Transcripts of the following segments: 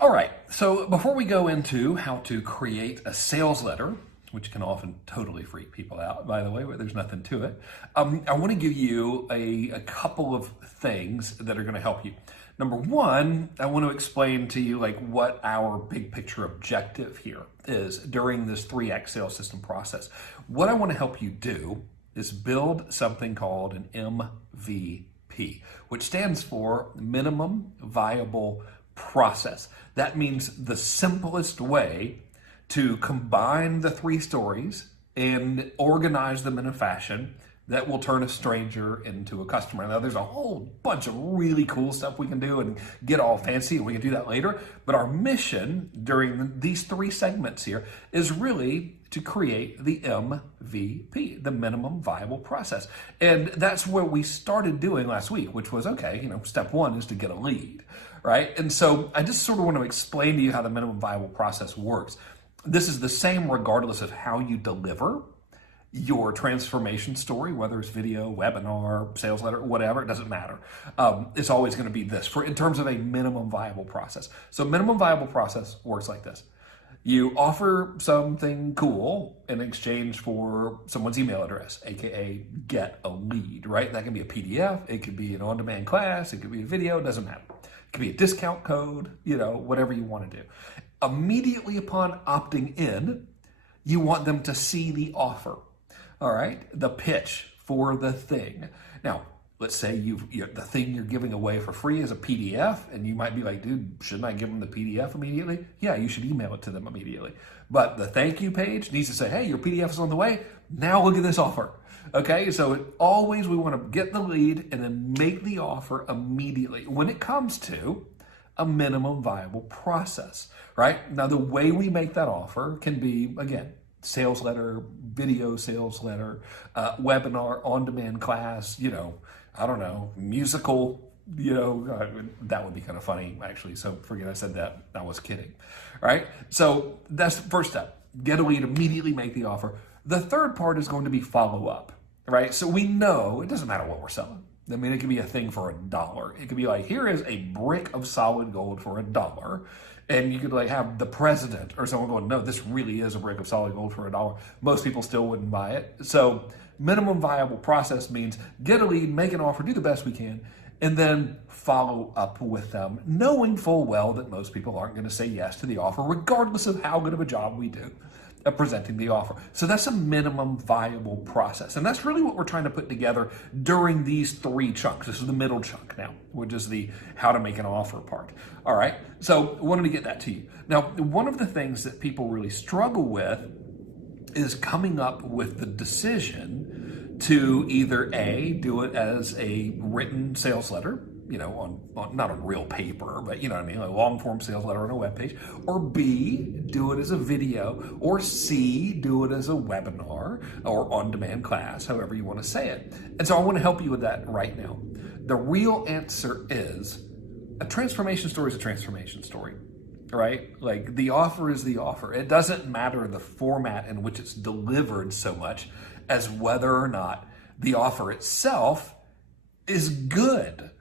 All right, so before we go into how to create a sales letter, which can often totally freak people out, by the way, where there's nothing to it, I want to give you a couple of things that are going to help you. Number one, I want to explain to you like what our big picture objective here is during this 3X sales system process. What I want to help you do is build something called an MVP, which stands for minimum viable process. That means the simplest way to combine the three stories and organize them in a fashion that will turn a stranger into a customer. Now, there's a whole bunch of really cool stuff we can do and get all fancy, and we can do that later. But our mission during these three segments here is really to create the MVP, the minimum viable process. And that's what we started doing last week, which was, okay, step one is to get a lead, right? And so I just sort of want to explain to you how the minimum viable process works. This is the same regardless of how you deliver your transformation story, whether it's video, webinar, sales letter, whatever, it doesn't matter. It's always going to be this in terms of a minimum viable process. So minimum viable process works like this. You offer something cool in exchange for someone's email address, AKA get a lead, right? That can be a PDF, it could be an on-demand class, it could be a video, it doesn't matter. It could be a discount code, whatever you want to do. Immediately upon opting in, you want them to see the offer, all right? The pitch for the thing. Now, let's say the thing you're giving away for free is a PDF, and you might be like, dude, shouldn't I give them the PDF immediately? Yeah, you should email it to them immediately. But the thank you page needs to say, hey, your PDF is on the way. Now look at this offer. Okay, so we want to get the lead and then make the offer immediately when it comes to a minimum viable process, right? Now, the way we make that offer can be, again, sales letter, video sales letter, webinar, on-demand class, I don't know, musical, that would be kind of funny, actually. So forget I said that. I was kidding, right? So that's the first step. Get a lead, immediately make the offer. The third part is going to be follow up, right? So we know it doesn't matter what we're selling. I mean, it could be a thing for $1. It could be like, here is a brick of solid gold for $1. And you could like have the president or someone going, no, this really is a brick of solid gold for $1. Most people still wouldn't buy it. So minimum viable process means get a lead, make an offer, do the best we can, and then follow up with them, knowing full well that most people aren't going to say yes to the offer, regardless of how good of a job we do at presenting the offer. So that's a minimum viable process. And that's really what we're trying to put together during these three chunks. This is the middle chunk now, which is the how to make an offer part. All right. So I wanted to get that to you. Now, one of the things that people really struggle with is coming up with the decision to either A, do it as a written sales letter, on not on real paper, but you know what I mean, like long form sales letter on a web page, or B, do it as a video, or C, do it as a webinar or on-demand class, however you want to say it. And so I want to help you with that right now. The real answer is a transformation story is a transformation story, right? Like the offer is the offer. It doesn't matter the format in which it's delivered so much as whether or not the offer itself is good.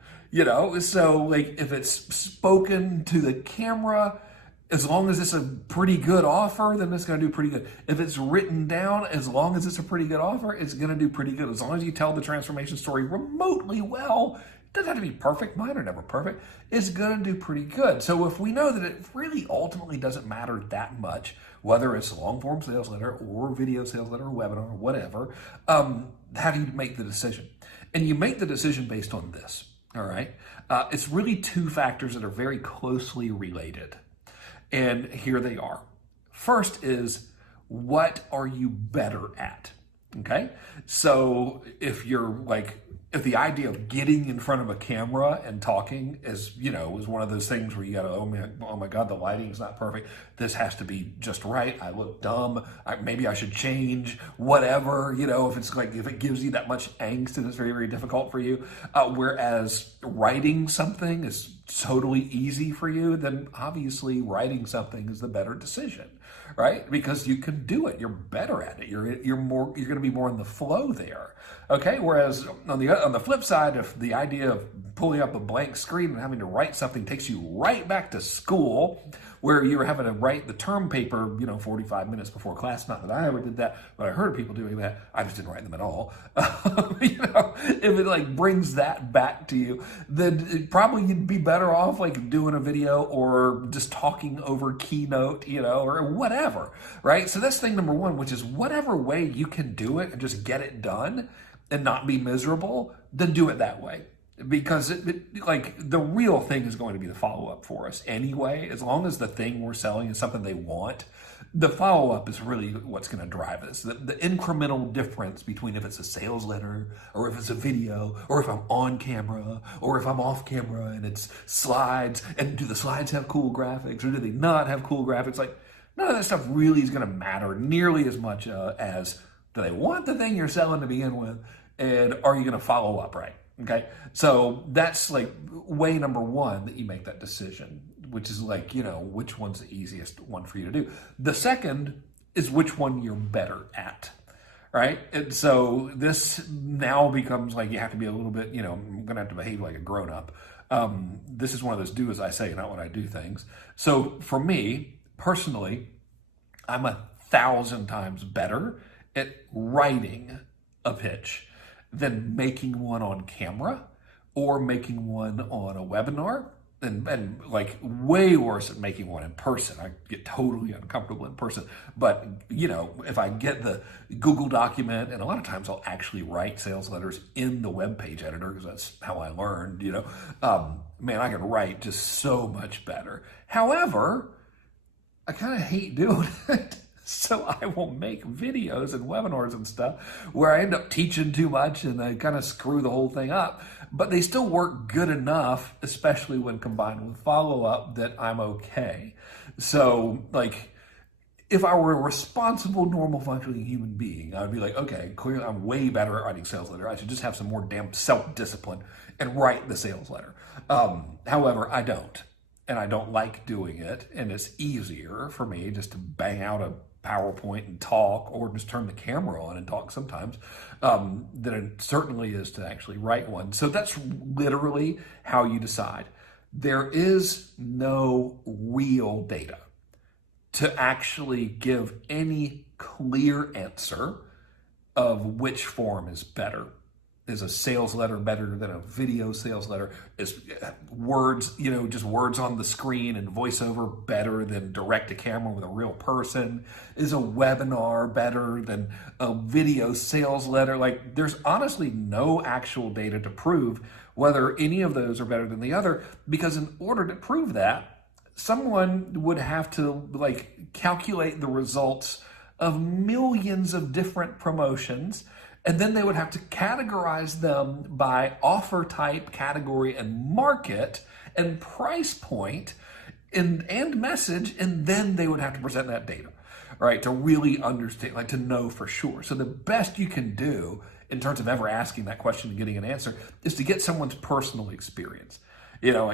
So like if it's spoken to the camera, as long as it's a pretty good offer, then it's going to do pretty good. If it's written down, as long as it's a pretty good offer, it's going to do pretty good. As long as you tell the transformation story remotely well, it doesn't have to be perfect. Mine are never perfect. It's going to do pretty good. So if we know that it really ultimately doesn't matter that much, whether it's a long form sales letter or video sales letter or webinar or whatever, how do you make the decision? And you make the decision based on this. All right. It's really two factors that are very closely related. And here they are. First is, what are you better at? Okay. So if the idea of getting in front of a camera and talking is one of those things where you got to, oh my God, the lighting's not perfect. This has to be just right. I look dumb. Maybe I should change, whatever, if it gives you that much angst and it's very, very difficult for you. Whereas writing something is totally easy for you, then obviously writing something is the better decision, right? Because you can do it. You're better at it. You're going to be more in the flow there. Okay. Whereas on the flip side, if the idea of pulling up a blank screen and having to write something takes you right back to school, where you were having to write the term paper, 45 minutes before class. Not that I ever did that, but I heard people doing that. I just didn't write them at all. If it like brings that back to you, then probably you'd be better off like doing a video or just talking over Keynote, or whatever, right? So that's thing number one, which is whatever way you can do it and just get it done and not be miserable, then do it that way. Because like the real thing is going to be the follow-up for us anyway. As long as the thing we're selling is something they want, the follow-up is really what's going to drive us. The incremental difference between if it's a sales letter or if it's a video or if I'm on camera or if I'm off camera and it's slides, and do the slides have cool graphics or do they not have cool graphics? Like none of that stuff really is going to matter nearly as much as do they want the thing you're selling to begin with, and are you going to follow up right? Okay, so that's like way number one that you make that decision, which is like, which one's the easiest one for you to do. The second is which one you're better at, right? And so this now becomes like you have to be a little bit, I'm going to have to behave like a grown up. This is one of those do as I say, not when I do things. So for me personally, I'm 1,000 times better at writing a pitch than making one on camera or making one on a webinar, and like way worse at making one in person. I get totally uncomfortable in person. But, if I get the Google document, and a lot of times I'll actually write sales letters in the web page editor because that's how I learned, man, I can write just so much better. However, I kind of hate doing it. So I will make videos and webinars and stuff where I end up teaching too much and I kind of screw the whole thing up. But they still work good enough, especially when combined with follow-up, that I'm okay. So, like, if I were a responsible, normal, functioning human being, I would be like, okay, clearly I'm way better at writing sales letter. I should just have some more damn self-discipline and write the sales letter. However, I don't. And I don't like doing it. And it's easier for me just to bang out a PowerPoint and talk, or just turn the camera on and talk sometimes, than it certainly is to actually write one. So that's literally how you decide. There is no real data to actually give any clear answer of which form is better. Is a sales letter better than a video sales letter? Is words, just words on the screen and voiceover better than direct to camera with a real person? Is a webinar better than a video sales letter? Like, there's honestly no actual data to prove whether any of those are better than the other, because in order to prove that, someone would have to calculate the results of millions of different promotions. And then they would have to categorize them by offer type, category, and market, and price point, and message, and then they would have to present that data, right, to really understand, to know for sure. So the best you can do in terms of ever asking that question and getting an answer is to get someone's personal experience.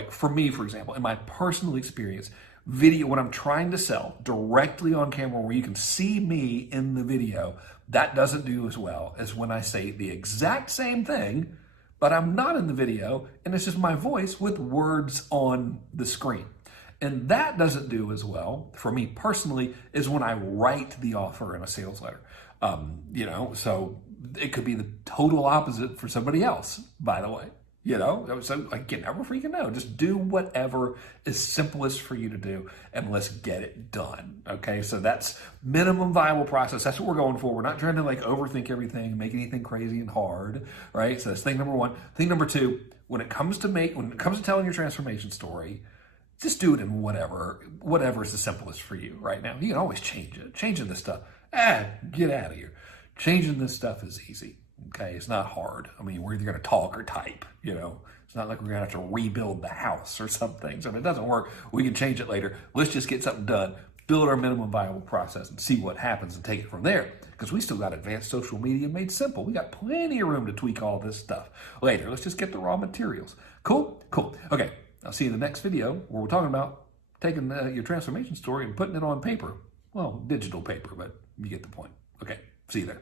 For me, for example, in my personal experience, video, when I'm trying to sell directly on camera where you can see me in the video, that doesn't do as well as when I say the exact same thing, but I'm not in the video and it's just my voice with words on the screen. And that doesn't do as well for me personally as when I write the offer in a sales letter. So it could be the total opposite for somebody else, by the way. So you never freaking know. Just do whatever is simplest for you to do, and let's get it done. Okay, so that's minimum viable process. That's what we're going for. We're not trying to overthink everything, make anything crazy and hard, right? So that's thing number one. Thing number two, when it comes to telling your transformation story, just do it in whatever is the simplest for you right now. You can always change it. Changing this stuff, get out of here. Changing this stuff is easy. Okay, it's not hard. I mean, we're either going to talk or type, It's not like we're going to have to rebuild the house or something. So if it doesn't work, we can change it later. Let's just get something done, build our minimum viable process, and see what happens and take it from there. Because we still got advanced social media made simple. We got plenty of room to tweak all this stuff later. Let's just get the raw materials. Cool? Cool. Okay, I'll see you in the next video where we're talking about taking your transformation story and putting it on paper. Well, digital paper, but you get the point. Okay, see you there.